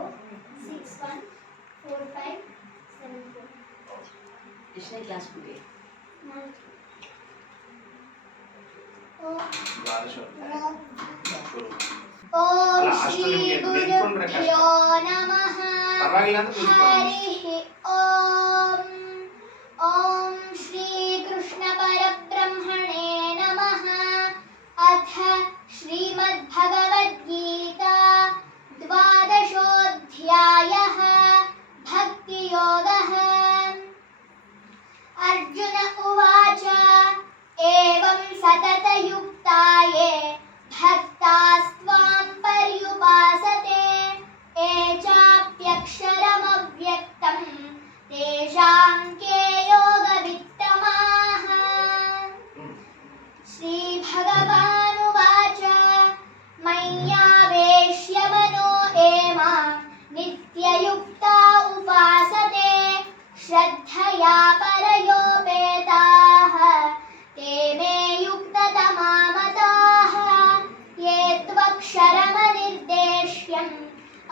Four six one four five seven four इसने ओम श्री गुरुभ्यो नमः। हरिः ओम ओम श्री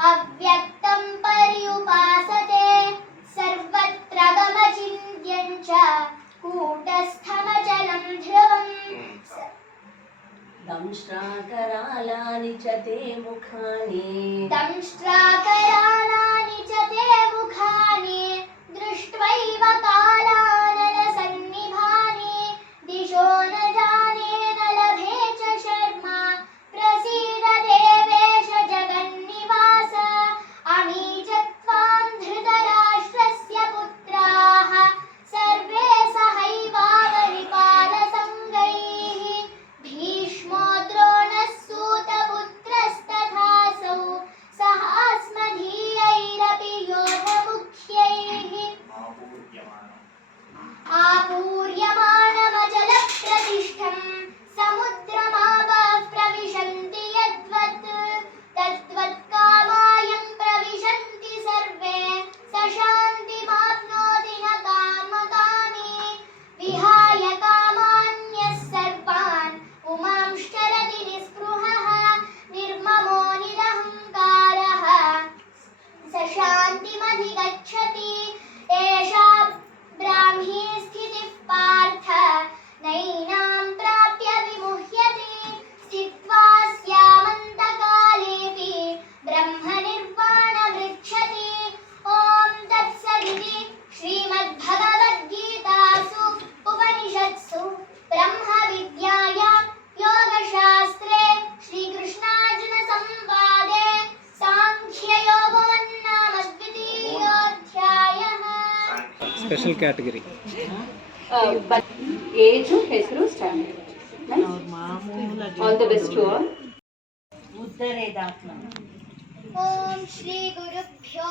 अव्यक्तं पर्युपासते सर्वत्र गमचिन्त्यं च कूटस्थमचलं ध्रुवम् दंष्ट्राकरालानि च ते मुखानि दंष्ट्राकरा ಸ್ಪೆಷಲ್ ಕ್ಯಾಟಗರಿ ಬಟ್ ಏಜ್ ಹೆಸರು standard all the best to all ಉದ್ದರೇ ದಾಖಲ ಓಂ ಶ್ರೀ ಗುರುಭ್ಯೋ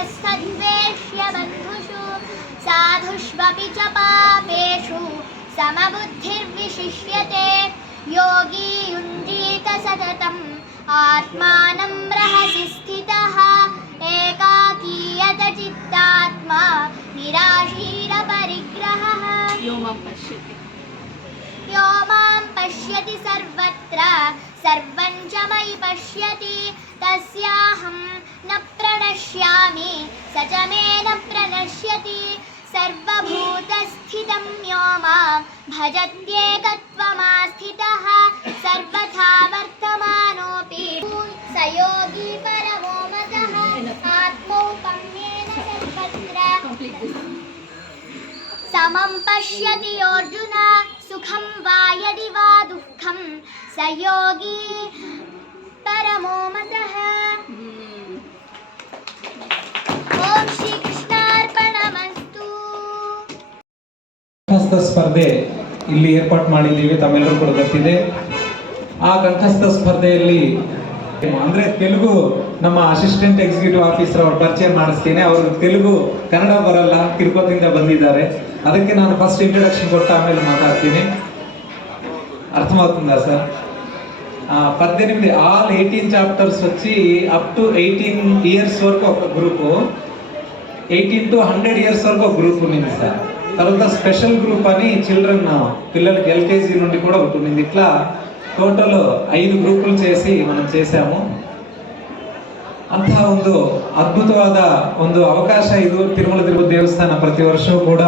सुहृन्मित्रार्युधासीनमध्यस्थद्वेष्य बन्धुषु साधुष्वपि च पापेषु समबुद्धिर्विशिष्यते। योगी युञ्जीत सततम् आत्मानं रहसि स्थितः। निराशीरपरिग्रहः। यो माँ पश्यति। यो माँ पश्यति सर्वत्र, सर्वं च मयि पश्यति। तस्याहं न प्रणश्यामि, स च मे न प्रणश्यति। सर्वभूतस्थितं यो माँ भजत्येकत्वमास्थितः, सर्वथा वर्तमानोऽपि। स योगी परमो मतः आत्मौपम्येन सर्वदा समं पश्यति अर्जुन ಸುಖಂ वा यदि ವಾ ದುಃಖಂ. ಸಯೋಗಿ ಪರಮೋ ಮತಃ. ಓಂ ಶ್ರೀ ಕೃಷ್ಣಾರ್ಪಣಮಸ್ತು. ಕಂಠಸ್ಥ ಸ್ಪರ್ಧೆ ಇಲ್ಲಿ ಏರ್ಪಾಟ್ ಮಾಡಿದ್ದೀವಿ, ತಮ್ಮೆಲ್ಲರೂ ಕೂಡ ಗೊತ್ತಿದೆ ಆ ಕಂಠಸ್ಥ ಸ್ಪರ್ಧೆಯಲ್ಲಿ ಅಂದ್ರೆ ತೆಲುಗು ನಮ್ಮ ಅಸಿಸ್ಟೆಂಟ್ ಎಕ್ಸಿಕ್ಯೂಟಿವ್ ಆಫೀಸರ್ ಅವ್ರ ಪರಿಚಯ ಮಾಡಿಸ್ತೀನಿ. ಅವರು ತೆಲುಗು ಕನ್ನಡ ಬರಲ್ಲ, ತಿರುಪತಿಯಿಂದ ಬಂದಿದ್ದಾರೆ. ಅದಕ್ಕೆ ನಾನು ಫಸ್ಟ್ ಇಂಟ್ರಡಕ್ಷನ್ ಕೊಟ್ಟು ಆಮೇಲೆ ಮಾತಾಡ್ತೀನಿ అర్థమవుతుందా సార్ ఆ, పద్దెనిమిది ఆల్ ఎయిటీన్ చాప్టర్స్ వచ్చి అప్ టు ఎయిటీన్ ఇయర్స్ వరకు ఒక group eighteen to hundred years వరకు ఒక గ్రూప్ ఉన్నింది సార్ తర్వాత స్పెషల్ గ్రూప్ అని చిల్డ్రన్ పిల్లలకి ఎల్కేజీ నుండి కూడా ఒకటి ఉన్నింది ఇట్లా టోటల్ ఐదు గ్రూపులు చేసి మనం చేశాము ಅಂತಹ ಒಂದು ಅದ್ಭುತವಾದ ಒಂದು ಅವಕಾಶ ಇದು ತಿರುಮಲ ತಿರುಪತಿ ದೇವಸ್ಥಾನ ಪ್ರತಿ ವರ್ಷವೂ ಕೂಡ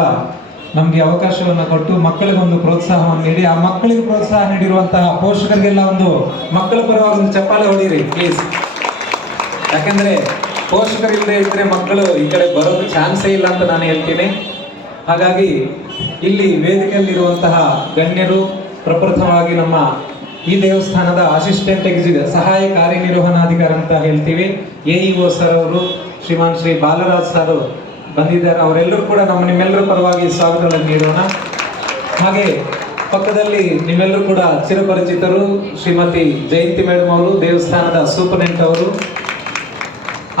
ನಮಗೆ ಅವಕಾಶವನ್ನು ಕೊಟ್ಟು ಮಕ್ಕಳಿಗೆ ಒಂದು ಪ್ರೋತ್ಸಾಹವನ್ನು ನೀಡಿ, ಆ ಮಕ್ಕಳಿಗೆ ಪ್ರೋತ್ಸಾಹ ನೀಡಿರುವಂತಹ ಪೋಷಕರಿಗೆಲ್ಲ ಒಂದು ಮಕ್ಕಳ ಪರವಾಗಿ ಒಂದು ಚಪ್ಪಾಳೆ ಹೊಡೀರಿ ಪ್ಲೀಸ್ ಯಾಕಂದ್ರೆ ಪೋಷಕರಿಲ್ಲದೆ ಇದ್ರೆ ಮಕ್ಕಳು ಈ ಕಡೆ ಬರೋದು ಚಾನ್ಸೇ ಇಲ್ಲ ಅಂತ ನಾನು ಹೇಳ್ತೀನಿ. ಹಾಗಾಗಿ ಇಲ್ಲಿ ವೇದಿಕೆಯಲ್ಲಿರುವಂತಹ ಗಣ್ಯರು ಪ್ರಪ್ರಥಮವಾಗಿ ನಮ್ಮ ಈ ದೇವಸ್ಥಾನದ ಅಸಿಸ್ಟೆಂಟ್ ಎಕ್ಸಿಕ್ಯೂಟಿವ್ ಸಹಾಯ ಕಾರ್ಯನಿರ್ವಹಣಾಧಿಕಾರಿ ಅಂತ ಹೇಳ್ತೀವಿ. ಎ ಸರ್ ಅವರು, ಶ್ರೀಮಾನ್ ಶ್ರೀ ಬಾಲರಾಜ್ ಸರ್ ಬಂದಿದ್ದಾರೆ. ಅವರೆಲ್ಲರೂ ಕೂಡ ನಮ್ಮ ನಿಮ್ಮೆಲ್ಲರ ಪರವಾಗಿ ಸ್ವಾಗತಗಳನ್ನು ನೀಡೋಣ. ಹಾಗೆ ಪಕ್ಕದಲ್ಲಿ ನಿಮ್ಮೆಲ್ಲರೂ ಕೂಡ ಚಿರಪರಿಚಿತರು ಶ್ರೀಮತಿ ಜಯಂತಿ ಮೇಡಮ್ ಅವರು, ದೇವಸ್ಥಾನದ ಸೂಪರಿಂಟ್ ಅವರು.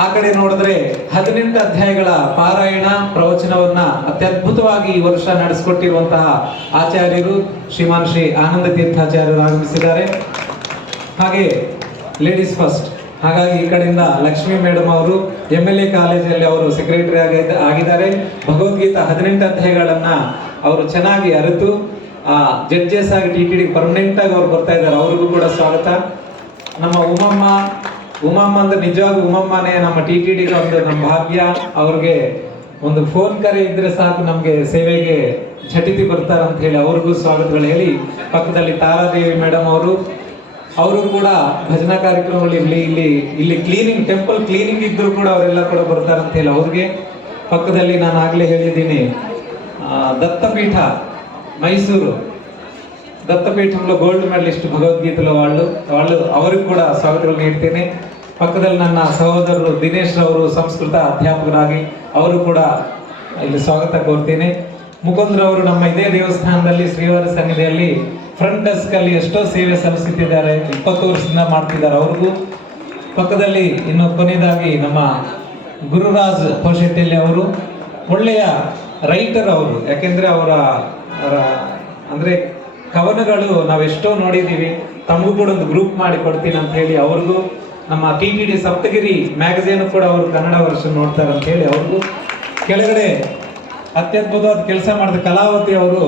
ಆ ಕಡೆ ನೋಡಿದ್ರೆ ಹದಿನೆಂಟು ಅಧ್ಯಾಯಗಳ ಪಾರಾಯಣ ಪ್ರವಚನವನ್ನ ಅತ್ಯದ್ಭುತವಾಗಿ ಈ ವರ್ಷ ನಡೆಸಿಕೊಟ್ಟಿರುವಂತಹ ಆಚಾರ್ಯರು ಶ್ರೀಮಾನ್ ಶ್ರೀ ಆನಂದ ತೀರ್ಥಾಚಾರ್ಯರು ಆಗಮಿಸಿದ್ದಾರೆ. ಹಾಗೆ ಲೇಡೀಸ್ ಫಸ್ಟ್ ಹಾಗಾಗಿ ಈ ಕಡೆಯಿಂದ ಲಕ್ಷ್ಮೀ ಮೇಡಮ್ ಅವರು ಎಂ ಎಲ್ ಎ ಕಾಲೇಜಲ್ಲಿ ಅವರು ಸೆಕ್ರೆಟರಿ ಆಗಿದ್ದ ಆಗಿದ್ದಾರೆ. ಭಗವದ್ಗೀತಾ ಹದಿನೆಂಟು ಅಧ್ಯಾಯಗಳನ್ನ ಅವರು ಚೆನ್ನಾಗಿ ಅರಿತು, ಆ ಜಡ್ಜಸ್ ಆಗಿ ಟಿ ಟಿ ಡಿ ಪರ್ಮನೆಂಟ್ ಆಗಿ ಅವ್ರು ಬರ್ತಾ ಇದ್ದಾರೆ. ಅವ್ರಿಗೂ ಕೂಡ ಸ್ವಾಗತ. ನಮ್ಮ ಉಮಮ್ಮ ಉಮಮ್ಮ ಅಂದ್ರೆ ನಿಜವಾಗಿ ಉಮಮ್ಮನೇ ನಮ್ಮ ಟಿ ಟಿ ಡಿಗೆ ಒಂದು ನಮ್ಮ ಭಾಗ್ಯ. ಅವ್ರಿಗೆ ಒಂದು ಫೋನ್ ಕರೆ ಇದ್ರೆ ಸಾಕು, ನಮ್ಗೆ ಸೇವೆಗೆ ಝಟಿತಿ ಬರ್ತಾರೆ ಅಂತ ಹೇಳಿ ಅವ್ರಿಗೂ ಸ್ವಾಗತಗಳು ಹೇಳಿ ಪಕ್ಕದಲ್ಲಿ ತಾರಾದೇವಿ ಮೇಡಮ್ ಅವರು ಅವರು ಕೂಡ ಭಜನಾ ಕಾರ್ಯಕ್ರಮಗಳು ಇಲ್ಲಿ ಇಲ್ಲಿ ಇಲ್ಲಿ ಕ್ಲೀನಿಂಗ್ ಟೆಂಪಲ್ ಕ್ಲೀನಿಂಗ್ ಇದ್ರು ಕೂಡ ಅವರೆಲ್ಲ ಕೂಡ ಬರ್ತಾರೆ ಅಂತ ಹೇಳಿ ಅವ್ರಿಗೆ ಪಕ್ಕದಲ್ಲಿ ನಾನು ಆಗ್ಲೇ ಹೇಳಿದ್ದೀನಿ ಆ, దత్తపీఠ మైసూరు దత్తపీఠంలో గోల్డ్ మెడలిస్ట్ భగవద్గీతలో వాళ్ళు వాళ్ళు ಅವರಿಗೆ ಕೂಡ ಸ್ವಾಗತಗಳು ನೀಡ್ತೇನೆ ಪಕ್ಕದಲ್ಲಿ ನನ್ನ ಸಹೋದರರು ದಿನೇಶ್ ಅವರು ಸಂಸ್ಕೃತ ಅಧ್ಯಾಪಕರಾಗಿ ಅವರು ಕೂಡ ಇಲ್ಲಿ ಸ್ವಾಗತ ಕೋರ್ತೇನೆ ಮುಕುಂದ್ರ ಅವರು ನಮ್ಮ ಇದೇ ದೇವಸ್ಥಾನದಲ್ಲಿ ಶ್ರೀವಾರ ಸನ್ನಿಧಿಯಲ್ಲಿ ಫ್ರಂಟ್ ಡೆಸ್ಕ್ ಅಲ್ಲಿ ಎಷ್ಟೋ ಸೇವೆ ಸಲ್ಲಿಸುತ್ತಿದ್ದಾರೆ, ಇಪ್ಪತ್ತು ವರ್ಷದಿಂದ ಮಾಡ್ತಿದ್ದಾರೆ ಅವ್ರಿಗೂ ಪಕ್ಕದಲ್ಲಿ ಇನ್ನು ಕೊನೆಯದಾಗಿ ನಮ್ಮ ಗುರುರಾಜ್ ಪೋಶೆಟ್ಟೆಲ್ಲಿ ಅವರು, ಒಳ್ಳೆಯ ರೈಟರ್ ಅವರು. ಯಾಕೆಂದ್ರೆ ಅವರ ಅವರ, ಅಂದ್ರೆ ಕವನಗಳು ನಾವೆಷ್ಟೋ ನೋಡಿದ್ದೀವಿ. ತಮಗೂ ಕೂಡ ಒಂದು ಗ್ರೂಪ್ ಮಾಡಿ ಕೊಡ್ತೀನಿ ಅಂತ ಹೇಳಿ ಅವ್ರಿಗೂ ನಮ್ಮ T T D Saptagiri magazine ಕೂಡ ಅವರು ಕನ್ನಡ ವರ್ಷ ನೋಡ್ತಾರೆ ಅಂತ ಹೇಳಿ ಅವ್ರಿಗೂ ಕೆಳಗಡೆ ಅತ್ಯದ್ಭುತವಾದ ಕೆಲಸ ಮಾಡಿದ ಕಲಾವತಿ ಅವರು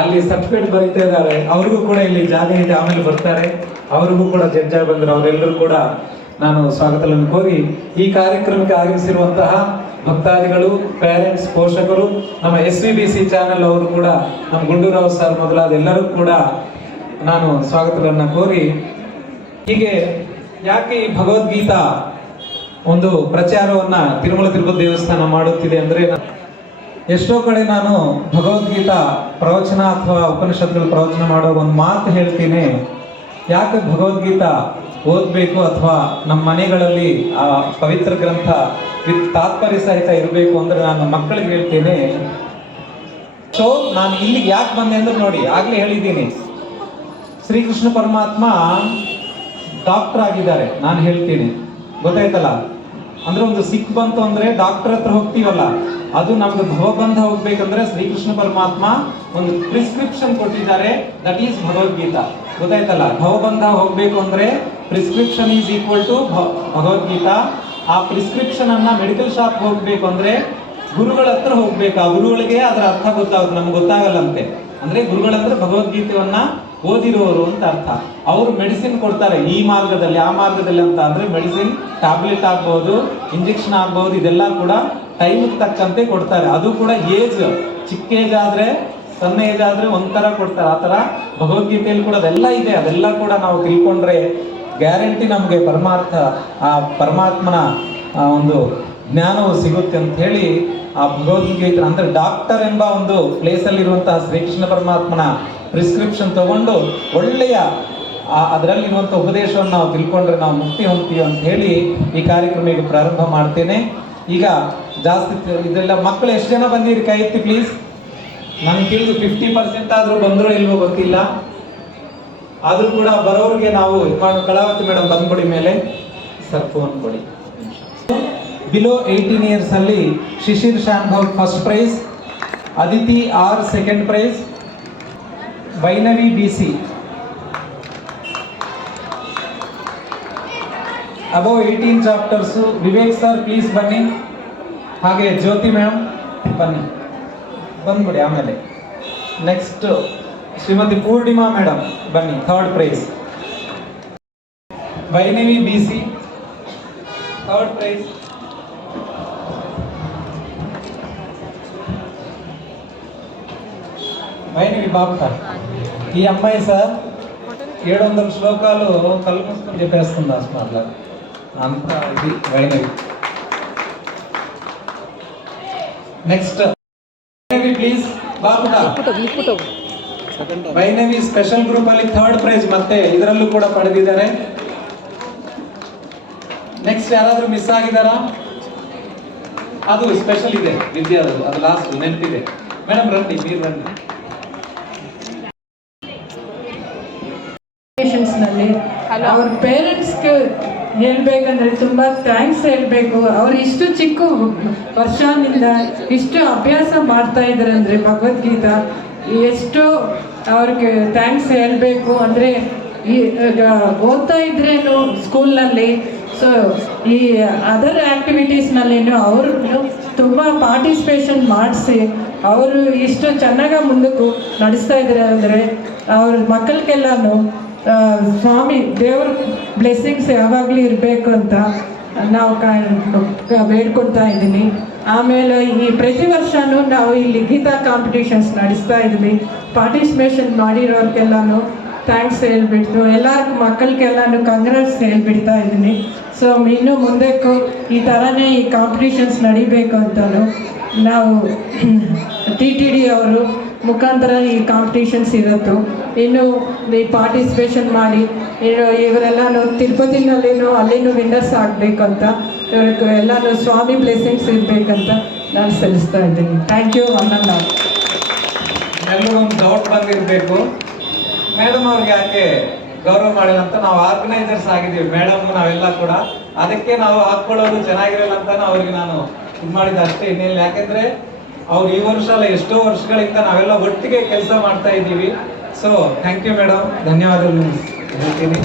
ಅಲ್ಲಿ ಸರ್ಟಿಫಿಕೇಟ್ ಬರೀತಾ ಇದ್ದಾರೆ. ಅವ್ರಿಗೂ ಕೂಡ ಇಲ್ಲಿ ಜಾಗ ಇದೆ. ಆಮೇಲೆ ಬರ್ತಾರೆ. ಅವ್ರಿಗೂ ಕೂಡ ಜಡ್ಜ್ ಆಗಿ ಬಂದ್ರು ಅವರೆಲ್ಲರೂ ಕೂಡ ನಾನು ಸ್ವಾಗತವನ್ನು ಕೋರಿ ಈ ಕಾರ್ಯಕ್ರಮಕ್ಕೆ ಆಗಮಿಸಿರುವಂತಹ ಭಕ್ತಾದಿಗಳು ಪೇರೆಂಟ್ಸ್ ಪೋಷಕರು, ನಮ್ಮ S V B C channel ಅವರು ಕೂಡ, ನಮ್ಮ ಗುಂಡೂರಾವ್ ಸರ್ ಮೊದಲಾದ ಎಲ್ಲರೂ ಕೂಡ ನಾನು ಸ್ವಾಗತವನ್ನು ಕೋರಿ ಹೀಗೆ ಯಾಕೆ ಈ ಭಗವದ್ಗೀತಾ ಒಂದು ಪ್ರಚಾರವನ್ನ, ತಿರುಮಲ ತಿರುಪತಿ ದೇವಸ್ಥಾನ ಮಾಡುತ್ತಿದೆ ಅಂದ್ರೆ ಎಷ್ಟೋ ಕಡೆ ನಾನು ಭಗವದ್ಗೀತಾ ಪ್ರವಚನ ಅಥವಾ ಉಪನಿಷತ್ಗಳ ಪ್ರವಚನ ಮಾಡೋ ಒಂದು ಮಾತು ಹೇಳ್ತೀನಿ. ಯಾಕೆ ಭಗವದ್ಗೀತಾ ಓದಬೇಕು ಅಥವಾ ನಮ್ಮ ಮನೆಗಳಲ್ಲಿ ಆ ಪವಿತ್ರ ಗ್ರಂಥ ವಿತ್ ತಾತ್ಪರ್ಯ ಸಹಿತ ಇರಬೇಕು ಅಂದರೆ ನಾನು ಮಕ್ಕಳಿಗೆ ಹೇಳ್ತೀನಿ. ಸೊ ನಾನು ಇಲ್ಲಿಗೆ ಯಾಕೆ ಬಂದೆ ಅಂದ್ರೆ ನೋಡಿ, ಆಗ್ಲೇ ಹೇಳಿದ್ದೀನಿ. ಶ್ರೀಕೃಷ್ಣ ಪರಮಾತ್ಮ ಡಾಕ್ಟರ್ ಆಗಿದ್ದಾರೆ, ನಾನು ಹೇಳ್ತೀನಿ. ಗೊತ್ತಾಯ್ತಲ್ಲ? ಅಂದ್ರೆ ಒಂದು ಸಿಕ್ ಬಂತು ಅಂದ್ರೆ ಡಾಕ್ಟರ್ ಹತ್ರ ಹೋಗ್ತೀವಲ್ಲ, ಅದು ನಮ್ಗೆ ಭವಬಂಧ ಹೋಗ್ಬೇಕಂದ್ರೆ ಶ್ರೀಕೃಷ್ಣ ಪರಮಾತ್ಮ ಒಂದು ಪ್ರಿಸ್ಕ್ರಿಪ್ಷನ್ ಕೊಟ್ಟಿದ್ದಾರೆ ದಟ್ ಈಸ್ ಭಗವದ್ಗೀತಾ. ಗೊತ್ತಾಯ್ತಲ್ಲ? ಭವಬಂಧ ಹೋಗ್ಬೇಕು ಅಂದ್ರೆ prescription is equal to Bhagavadgita. ಆ ಪ್ರಿಸ್ಕ್ರಿಪ್ಷನ್ ಅನ್ನ ಮೆಡಿಕಲ್ ಶಾಪ್ ಹೋಗ್ಬೇಕು ಅಂದ್ರೆ ಗುರುಗಳ ಹತ್ರ ಹೋಗ್ಬೇಕು. ಆ ಗುರುಗಳಿಗೆ ಅದರ ಅರ್ಥ ಗೊತ್ತಾಗುತ್ತೆ, ನಮ್ಗೆ ಗೊತ್ತಾಗಲ್ಲಂತೆ. ಅಂದ್ರೆ ಗುರುಗಳಂದ್ರೆ ಭಗವದ್ಗೀತೆಯನ್ನ ಓದಿರುವವರು ಅಂತ ಅರ್ಥ. ಅವರು ಮೆಡಿಸಿನ್ ಕೊಡ್ತಾರೆ ಈ ಮಾರ್ಗದಲ್ಲಿ, ಆ ಮಾರ್ಗದಲ್ಲಿ ಅಂತ ಅಂದ್ರೆ ಮೆಡಿಸಿನ್ ಟ್ಯಾಬ್ಲೆಟ್ ಆಗ್ಬಹುದು ಇಂಜೆಕ್ಷನ್ ಆಗ್ಬಹುದು ಇದೆಲ್ಲ ಕೂಡ ಟೈಮ್ ತಕ್ಕಂತೆ ಕೊಡ್ತಾರೆ. ಅದು ಕೂಡ ಏಜ್ ಚಿಕ್ಕ ಏಜ್ ಆದ್ರೆ, ಸಣ್ಣ ಏಜ್ ಆದ್ರೆ ಒಂಥರ ಕೊಡ್ತಾರೆ. ಆ ಥರ ಭಗವದ್ಗೀತೆಯಲ್ಲಿ ಕೂಡ ಅದೆಲ್ಲ ಇದೆ. ಅದೆಲ್ಲ ಕೂಡ ನಾವು ತಿಳ್ಕೊಂಡ್ರೆ ಗ್ಯಾರಂಟಿ ನಮಗೆ ಪರಮಾರ್ಥ, ಆ ಪರಮಾತ್ಮನ ಒಂದು ಜ್ಞಾನವು ಸಿಗುತ್ತೆ ಅಂತ ಹೇಳಿ ಆ ಭಗವದ್ಗೀತೆ ಅಂದ್ರೆ ಡಾಕ್ಟರ್ ಎಂಬ ಒಂದು ಪ್ಲೇಸಲ್ಲಿ ಇರುವಂತಹ ಶ್ರೀಕೃಷ್ಣ ಪರಮಾತ್ಮನ ಪ್ರಿಸ್ಕ್ರಿಪ್ಷನ್ ತಗೊಂಡು ಒಳ್ಳೆಯ ಅದರಲ್ಲಿರುವಂಥ ಉಪದೇಶವನ್ನು ನಾವು ತಿಳ್ಕೊಂಡ್ರೆ ನಾವು ಮುಕ್ತಿ ಹೊಂದ್ತೀವಿ ಅಂತ ಹೇಳಿ ಈ ಕಾರ್ಯಕ್ರಮ ಈಗ ಪ್ರಾರಂಭ ಮಾಡ್ತೇನೆ. ಈಗ ಜಾಸ್ತಿ ಇದೆಲ್ಲ ಮಕ್ಕಳು ಎಷ್ಟು ಜನ ಬಂದಿರಿ ಕೈ ಎತ್ತಿ ಪ್ಲೀಸ್ ನನಗೆ ತಿಳಿದು ಫಿಫ್ಟಿ ಪರ್ಸೆಂಟ್ ಆದರೂ ಬಂದರೂ ಇಲ್ವೋ ಗೊತ್ತಿಲ್ಲ. ಆದರೂ ಕೂಡ ಬರೋರಿಗೆ ನಾವು ಕಳಾವತಿ ಮೇಡಮ್ ಬಂದ್ಬಿಡಿ ಮೇಲೆ. ಸರ್ ಫೋನ್ ಕೊಡಿ. Below eighteen ಇಯರ್ಸಲ್ಲಿ Shishir Shanbhog first prize Aditi R second prize Vainavi D C above eighteen chapters Vivek sir please ಬನ್ನಿ. ಹಾಗೆ ಜ್ಯೋತಿ ಮ್ಯಾಮ್ ಬನ್ನಿ. ಬಂದ್ಬಿಡಿ ಆಮೇಲೆ. ನೆಕ್ಸ್ಟ್ ಶ್ರೀಮತಿ ಪೂರ್ಣಿಮಾ ಮೇಡಮ್ ಬನ್ನಿ third prize Vainavi B C third prize Vainavi Bapu ಈ ఈ అమ్మాయి sir ఏడు వందల శ్లోకాలు కళ్ళు చెప్పేస్తుంది అసలు అంతా ఇది వైనవి నెక్స్ట్ వైనవి ప్లీజ్ ಬಾಪುಟ ವೈನವಿ ಸ್ಪೆಷಲ್ ಗ್ರೂಪ್ ಅಲ್ಲಿ ಥರ್ಡ್ ಪ್ರೈಸ್ ಮತ್ತೆ ಇದರಲ್ಲೂ ಕೂಡ ಪಡೆದಿದ್ದಾರೆ. ನೆಕ್ಸ್ಟ್ ಯಾರಾದ್ರೂ ಮಿಸ್ ಆಗಿದಾರಾ ಅದು ಸ್ಪೆಷಲ್ ಇದೆ ವಿದ್ಯಾದದು ಅದು ಲಾಸ್ಟ್ ನೆನಪಿದೆ. ಮೇಡಮ್ ರನ್ನಿ ನೀರು ರನ್ನಿ ನಲ್ಲಿ ಅವ್ರ ಪೇರೆಂಟ್ಸ್ಗೆ ಹೇಳ್ಬೇಕಂದ್ರೆ ತುಂಬಾ ಥ್ಯಾಂಕ್ಸ್ ಹೇಳಬೇಕು. ಅವ್ರು ಇಷ್ಟು ಚಿಕ್ಕ ವರ್ಷದಿಂದ ಇಷ್ಟು ಅಭ್ಯಾಸ ಮಾಡ್ತಾ ಇದ್ದಾರೆ ಅಂದ್ರೆ ಭಗವದ್ಗೀತಾ. ಎಷ್ಟು ಅವ್ರಿಗೆ ಥ್ಯಾಂಕ್ಸ್ ಹೇಳಬೇಕು ಅಂದರೆ ಈ ಈಗ ಓದ್ತಾ ಇದ್ರೇನು ಸ್ಕೂಲ್ನಲ್ಲಿ ಸೊ ಈ ಅದರ್ ಆ್ಯಕ್ಟಿವಿಟೀಸ್ನಲ್ಲಿನೂ ಅವರು ತುಂಬ ಪಾರ್ಟಿಸಿಪೇಷನ್ ಮಾಡಿಸಿ ಅವರು ಇಷ್ಟು ಚೆನ್ನಾಗಿ ಮುಂದಕ್ಕೂ ನಡೆಸ್ತಾ ಇದ್ದಾರೆ ಅಂದರೆ ಅವ್ರ ಮಕ್ಕಳಿಗೆಲ್ಲನೂ ಸ್ವಾಮಿ, ದೇವ್ರ ಬ್ಲೆಸ್ಸಿಂಗ್ಸ್ ಯಾವಾಗಲೂ ಇರಬೇಕು ಅಂತ ನಾವು ಬೇಡ್ಕೊಳ್ತಾ ಇದ್ದೀನಿ. ಆಮೇಲೆ ಈ ಪ್ರತಿ ವರ್ಷನೂ ನಾವು ಇಲ್ಲಿ ಗೀತಾ ಕಾಂಪಿಟೇಷನ್ಸ್ ನಡೆಸ್ತಾ ಇದ್ವಿ ಪಾರ್ಟಿಸಿಪೇಷನ್ ಮಾಡಿರೋರ್ಗೆಲ್ಲನೂ ಥ್ಯಾಂಕ್ಸ್ ಹೇಳ್ಬಿಟ್ಟು ಎಲ್ಲರಿಗೂ ಮಕ್ಕಳಿಗೆಲ್ಲನೂ ಕಂಗ್ರಾಟ್ಸ್ ಹೇಳ್ಬಿಡ್ತಾ ಇದ್ದೀನಿ. ಸೊ ಇನ್ನು ಮುಂದಕ್ಕೂ ಈ ಥರನೇ ಈ ಕಾಂಪಿಟೇಷನ್ಸ್ ನಡಿಬೇಕು ಅಂತಲೂ ನಾವು ಟಿ ಟಿ ಡಿ ಅವರು ಮುಖಾಂತರ ಈ ಕಾಂಪಿಟೇಷನ್ಸ್ ಇರುತ್ತು. ಇನ್ನು ಈ ಪಾರ್ಟಿಸಿಪೇಷನ್ ಮಾಡಿ, ಇನ್ನು ಇವರೆಲ್ಲನೂ ತಿರುಪತಿನಲ್ಲಿನೂ ಅಲ್ಲಿನೂ ವಿನ್ನರ್ಸ್ ಆಗಬೇಕು ಅಂತ ಇವ್ರಿಗೆ ಎಲ್ಲನೂ ಸ್ವಾಮಿ ಬ್ಲೆಸ್ಸಿಂಗ್ಸ್ ಇರಬೇಕಂತ ನಾನು ಸಲ್ಲಿಸ್ತಾ ಇದ್ದೀನಿ. ಥ್ಯಾಂಕ್ ಯು ಅನ್ನಲ್ಲ ಎಲ್ಲರೂ ಒಂದು ಡೌಟ್ ಬಂದಿರಬೇಕು. ಮೇಡಮ್ ಅವ್ರಿಗೆ ಯಾಕೆ ಗೌರವ ಮಾಡಿಲ್ಲ ಅಂತ ನಾವು ಆರ್ಗನೈಸರ್ಸ್ ಆಗಿದ್ದೀವಿ ಮೇಡಮ್ ನಾವೆಲ್ಲ ಕೂಡ. ಅದಕ್ಕೆ ನಾವು ಹಾಕ್ಕೊಳ್ಳೋದು ಚೆನ್ನಾಗಿರಲ್ಲ ಅಂತ ಅವ್ರಿಗೆ ನಾನು ಇದು ಮಾಡಿದ ಅಷ್ಟೇ ಇನ್ನೇನು ಯಾಕೆಂದ್ರೆ ಅವ್ರು ಈ ವರ್ಷ ಅಲ್ಲ, ಎಷ್ಟೋ ವರ್ಷಗಳಿಂದ ನಾವೆಲ್ಲ ಒಟ್ಟಿಗೆ ಕೆಲಸ ಮಾಡ್ತಾ ಇದ್ದೀವಿ. ಸೊ ಥ್ಯಾಂಕ್ ಯು ಮೇಡಮ್ ಧನ್ಯವಾದಗಳು. ಹೇಳ್ತೀನಿ.